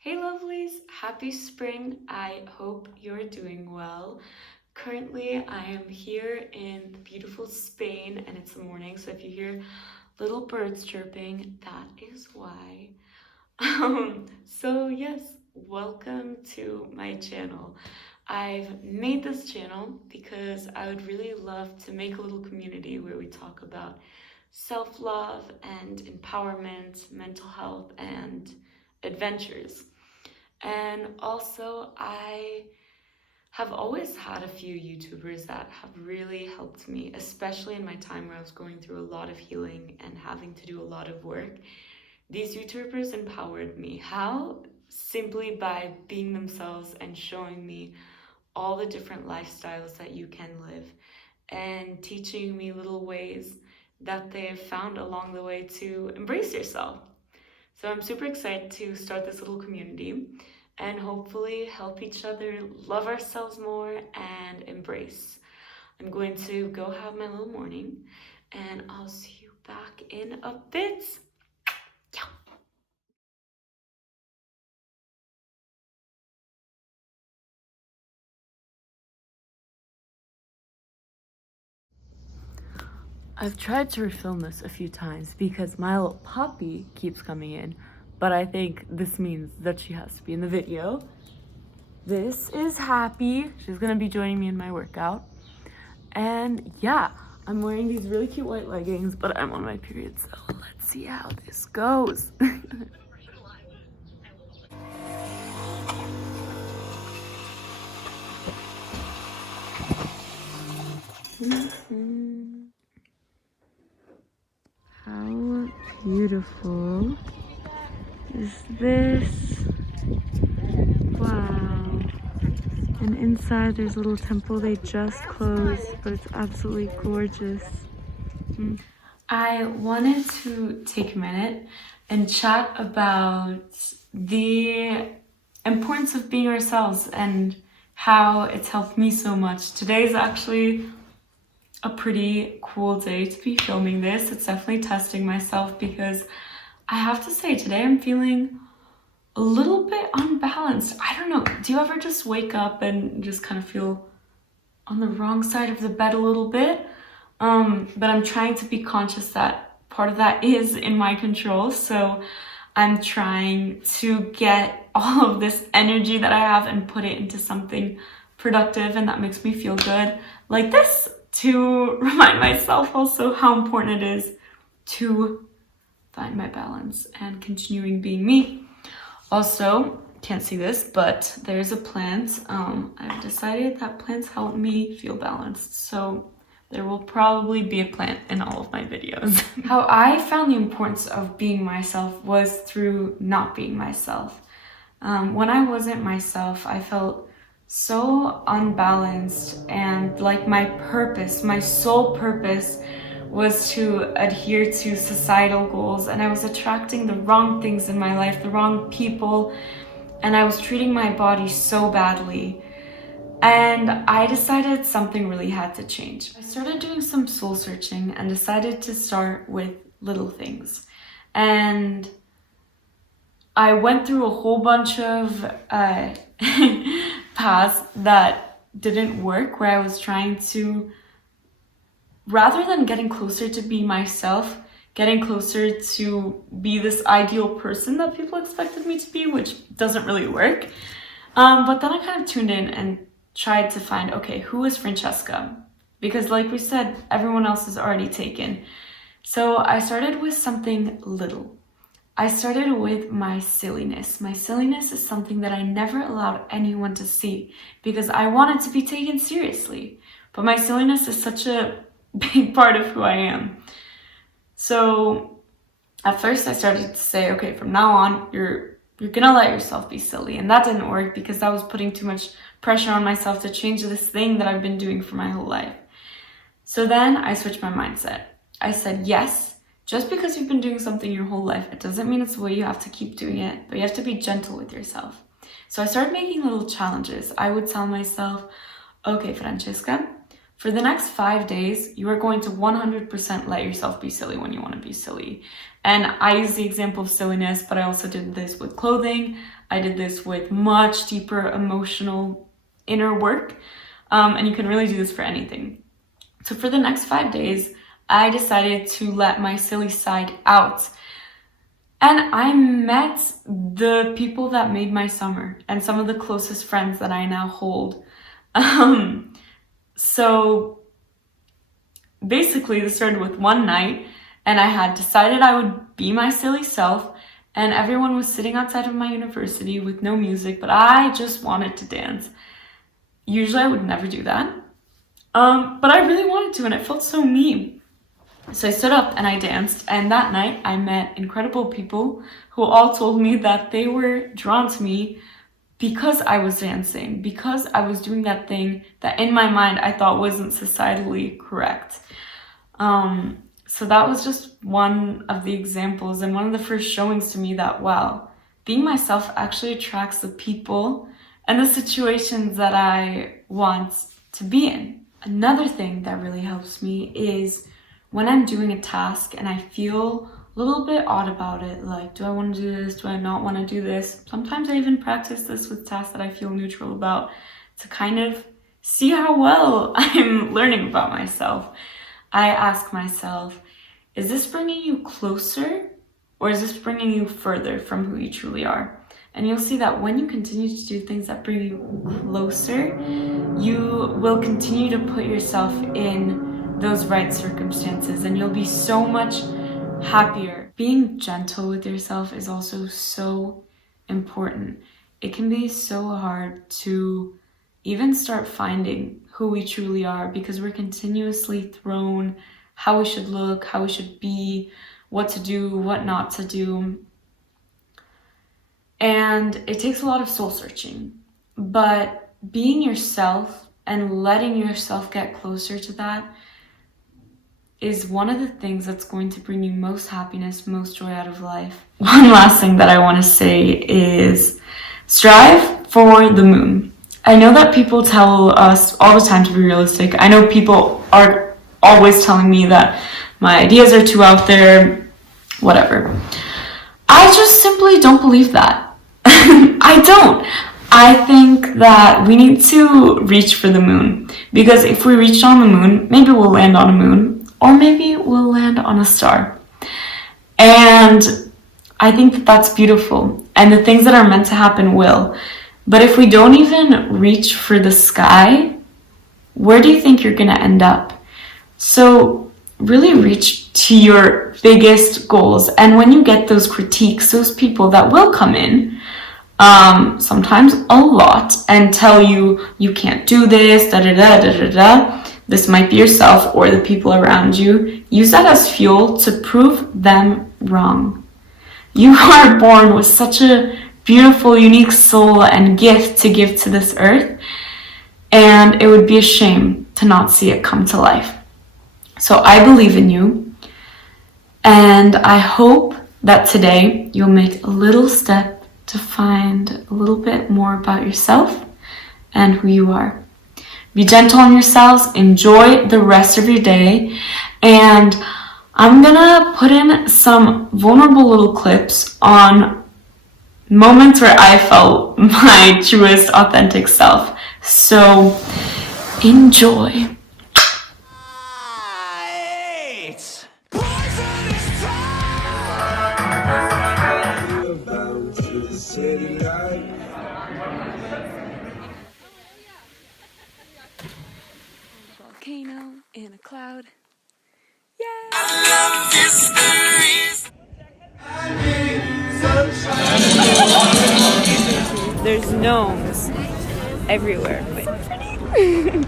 Hey lovelies, happy spring. I hope you're doing well. Currently, I am here in beautiful Spain and it's the morning, so if you hear little birds chirping, that is why. So yes, welcome to my channel. I've made this channel because I would really love to make a little community where we talk about self-love and empowerment, mental health, and adventures. And also, I have always had a few YouTubers that have really helped me, especially in my time where I was going through a lot of healing and having to do a lot of work. These YouTubers empowered me. How? Simply by being themselves and showing me all the different lifestyles that you can live and teaching me little ways that they have found along the way to embrace yourself. So I'm super excited to start this little community and hopefully help each other love ourselves more and embrace. I'm going to go have my little morning and I'll see you back in a bit. I've tried to refilm this a few times because my little puppy keeps coming in, but I think this means that she has to be in the video. This is Happy. She's gonna be joining me in my workout. And yeah, I'm wearing these really cute white leggings, but I'm on my period, so let's see how this goes. How beautiful is this? Wow. And inside there's a little temple they just closed, but it's absolutely gorgeous. I wanted to take a minute and chat about the importance of being ourselves and how it's helped me so much. Today is actually a pretty cool day to be filming this. It's definitely testing myself because I have to say today I'm feeling a little bit unbalanced. I don't know, do you ever just wake up and just kind of feel on the wrong side of the bed a little bit? But I'm trying to be conscious that part of that is in my control. So I'm trying to get all of this energy that I have and put it into something productive and that makes me feel good, like this, to remind myself also how important it is to find my balance and continuing being me. Also, can't see this, but there's a plant. I've decided that plants help me feel balanced, so there will probably be a plant in all of my videos. How I found the importance of being myself was through not being myself. When I wasn't myself, I felt so unbalanced, and like my purpose, my sole purpose was to adhere to societal goals, and I was attracting the wrong things in my life, the wrong people, and I was treating my body so badly. And I decided something really had to change. I started doing some soul searching and decided to start with little things. And I went through a whole bunch of paths that didn't work, where I was trying to, rather than getting closer to be myself, getting closer to be this ideal person that people expected me to be, which doesn't really work. But then I kind of tuned in and tried to find, okay, who is Francesca? Because like we said, everyone else is already taken. So I started with something little. I started with my silliness. My silliness is something that I never allowed anyone to see because I wanted to be taken seriously. But my silliness is such a big part of who I am. So at first I started to say, okay, from now on, you're gonna let yourself be silly. And that didn't work because that was putting too much pressure on myself to change this thing that I've been doing for my whole life. So then I switched my mindset. I said, yes, just because you've been doing something your whole life, it doesn't mean it's the way you have to keep doing it, but you have to be gentle with yourself. So I started making little challenges. I would tell myself, okay, Francesca, For the next 5 days, you are going to 100% let yourself be silly when you want to be silly. And I use the example of silliness, but I also did this with clothing. I did this with much deeper emotional inner work. And you can really do this for anything. So for the next 5 days, I decided to let my silly side out. And I met the people that made my summer and some of the closest friends that I now hold. So basically this started with one night, and I had decided I would be my silly self, and everyone was sitting outside of my university with no music, but I just wanted to dance. Usually I would never do that, but I really wanted to, and it felt so me. So I stood up and I danced, and that night I met incredible people who all told me that they were drawn to me because I was dancing, because I was doing that thing that in my mind I thought wasn't societally correct. So that was just one of the examples and one of the first showings to me that, wow, being myself actually attracts the people and the situations that I want to be in. Another thing that really helps me is when I'm doing a task and I feel a little bit odd about it, like, do I want to do this? Do I not want to do this? Sometimes I even practice this with tasks that I feel neutral about to kind of see how well I'm learning about myself. I ask myself, is this bringing you closer, or is this bringing you further from who you truly are? And you'll see that when you continue to do things that bring you closer, you will continue to put yourself in those right circumstances, and you'll be so much happier. Being gentle with yourself is also so important. It can be so hard to even start finding who we truly are because we're continuously thrown how we should look, how we should be, what to do, what not to do. And it takes a lot of soul searching. But being yourself and letting yourself get closer to that is one of the things that's going to bring you most happiness, most joy out of life. One last thing that I want to say is strive for the moon. I know that people tell us all the time to be realistic. I know people are always telling me that my ideas are too out there, whatever. I just simply don't believe that. I don't. I think that we need to reach for the moon, because if we reach on the moon, maybe we'll land on a moon, or maybe we'll land on a star. And I think that that's beautiful, and the things that are meant to happen will. But if we don't even reach for the sky, where do you think you're going to end up? So really reach to your biggest goals. And when you get those critiques, those people that will come in, sometimes a lot, and tell you, you can't do this, this might be yourself or the people around you, use that as fuel to prove them wrong. You are born with such a beautiful, unique soul and gift to give to this earth, and it would be a shame to not see it come to life. So I believe in you, and I hope that today you'll make a little step to find a little bit more about yourself and who you are. Be gentle on yourselves, enjoy the rest of your day, and I'm gonna put in some vulnerable little clips on moments where I felt my truest, authentic self. So enjoy. Volcano in a cloud. Yeah. I love history. There's gnomes everywhere. Wait.